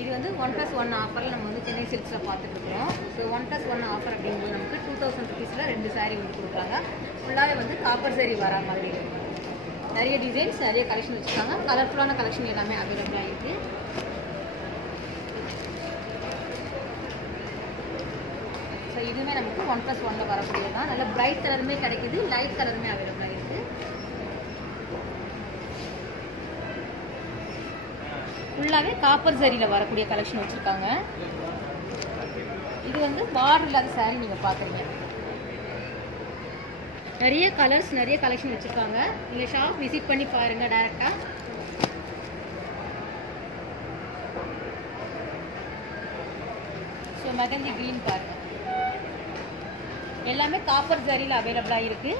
இது வந்து 1+1 ஆஃபரில் நம்ம வந்து சென்னை சில்க்ஸில் பார்த்துட்டு இருக்கிறோம். ஸோ 1+1 ஆஃபர் அப்படிங்கும்போது நமக்கு 2000 ருபீஸில் 2 saree வந்து கொடுக்குறாங்க. ஃபுல்லாகவே வந்து காப்பர் saree வரா மாதிரி இருக்கும். நிறைய டிசைன்ஸ், நிறைய கலெக்ஷன் வச்சுருக்காங்க. கலர்ஃபுல்லான கலெக்ஷன் எல்லாமே அவைலபிளாக இருக்குது. ஸோ இதுவுமே நமக்கு 1+1 வரக்கூடியது தான். நல்ல பிரைட் கலருமே கிடைக்குது, லைட் கலருமே அவைலபிளாக இருக்குது. ஃபுல்லாகவே காப்பர் சரியில் வரக்கூடிய கலெக்ஷன் வச்சுருக்காங்க. இது வந்து பார்டர் இல்லாத saree நீங்கள் பார்க்குறீங்க. நிறைய கலர்ஸ், நிறைய கலெக்ஷன் வச்சுருக்காங்க. நீங்கள் ஷாப் விசிட் பண்ணி பாருங்கள் டேரெக்டாக. ஸோ மெகந்தி க்ரீன் பாருங்கள், எல்லாமே காப்பர் சரியில் அவைலபிளாக இருக்குது.